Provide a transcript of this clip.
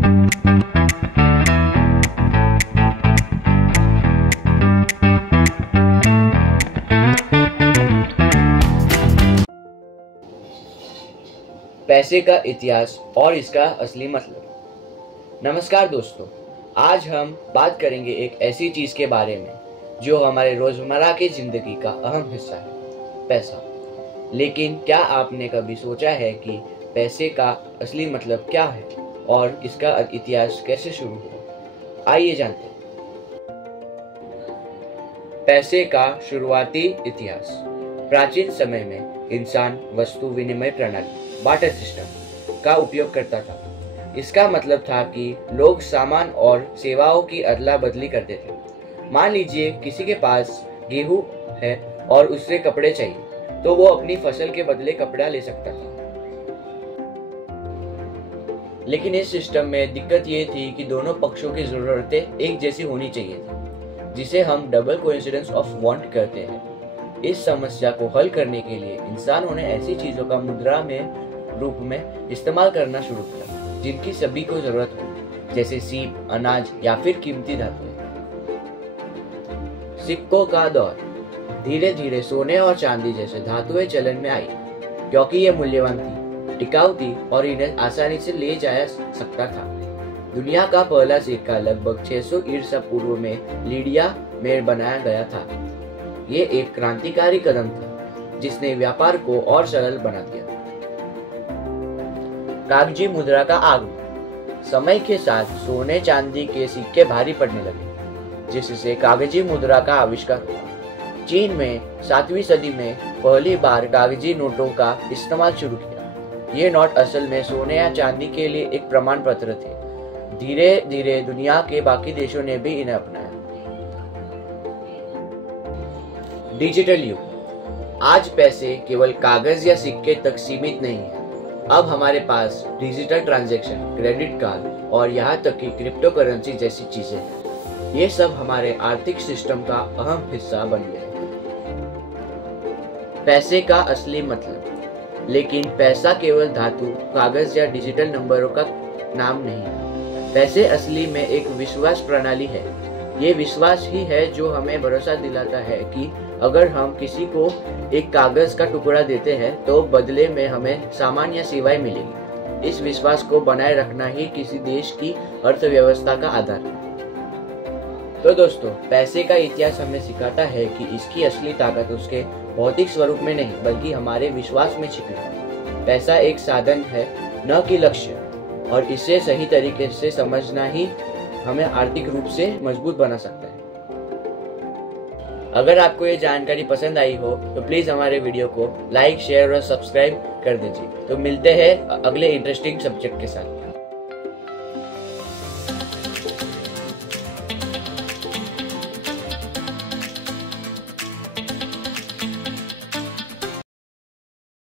पैसे का इतिहास और इसका असली मतलब। नमस्कार दोस्तों, आज हम बात करेंगे एक ऐसी चीज के बारे में जो हमारे रोजमर्रा की जिंदगी का अहम हिस्सा है, पैसा। लेकिन क्या आपने कभी सोचा है कि पैसे का असली मतलब क्या है और इसका इतिहास कैसे शुरू हुआ? आइए जानते हैं। पैसे का शुरुआती इतिहास। प्राचीन समय में इंसान वस्तु विनिमय प्रणाली बार्टर सिस्टम का उपयोग करता था। इसका मतलब था कि लोग सामान और सेवाओं की अदला बदली करते थे। मान लीजिए किसी के पास गेहूं है और उससे कपड़े चाहिए, तो वो अपनी फसल के बदले कपड़ा ले सकता था। लेकिन इस सिस्टम में दिक्कत ये थी कि दोनों पक्षों की जरूरतें एक जैसी होनी चाहिए थी, जिसे हम डबल कोइंसिडेंस ऑफ वांट कहते हैं। इस समस्या को हल करने के लिए इंसानों ने ऐसी चीजों का मुद्रा में रूप में इस्तेमाल करना शुरू किया जिनकी सभी को जरूरत हो, जैसे सीप, अनाज या फिर कीमती धातुएं। सिक्कों का दौर। धीरे धीरे सोने और चांदी जैसे धातुएं चलन में आई, क्योंकि ये मूल्यवान थी, टिकाऊ थी और इन्हें आसानी से ले जाया सकता था। दुनिया का पहला सिक्का लगभग 600 ईसा पूर्व में लीडिया में बनाया गया था। ये एक क्रांतिकारी कदम था जिसने व्यापार को और सरल बना दिया। कागजी मुद्रा का आगमन। समय के साथ सोने चांदी के सिक्के भारी पड़ने लगे, जिससे कागजी मुद्रा का आविष्कार हुआ। चीन में 7वीं सदी में पहली बार कागजी नोटों का इस्तेमाल शुरू किया। ये नोट असल में सोने या चांदी के लिए एक प्रमाण पत्र थे। धीरे धीरे दुनिया के बाकी देशों ने भी इन्हें अपनाया। डिजिटल युग। आज पैसे केवल कागज या सिक्के तक सीमित नहीं है। अब हमारे पास डिजिटल ट्रांजैक्शन, क्रेडिट कार्ड और यहाँ तक कि क्रिप्टो करेंसी जैसी चीजें हैं। ये सब हमारे आर्थिक सिस्टम का अहम हिस्सा बन गए हैं। पैसे का असली मतलब। लेकिन पैसा केवल धातु, कागज या डिजिटल नंबरों का नाम नहीं है। पैसे असली में एक विश्वास प्रणाली है। ये विश्वास ही है जो हमें भरोसा दिलाता है कि अगर हम किसी को एक कागज का टुकड़ा देते हैं तो बदले में हमें सामान या सेवाएं मिलेगी। इस विश्वास को बनाए रखना ही किसी देश की अर्थव्यवस्था का आधार है। तो दोस्तों, पैसे का इतिहास हमें सिखाता है कि इसकी असली ताकत उसके भौतिक स्वरूप में नहीं बल्कि हमारे विश्वास में छिपी है। पैसा एक साधन है, न कि लक्ष्य, और इसे सही तरीके से समझना ही हमें आर्थिक रूप से मजबूत बना सकता है। अगर आपको ये जानकारी पसंद आई हो तो प्लीज हमारे वीडियो को लाइक, शेयर और सब्सक्राइब कर दीजिए। तो मिलते हैं अगले इंटरेस्टिंग सब्जेक्ट के साथ।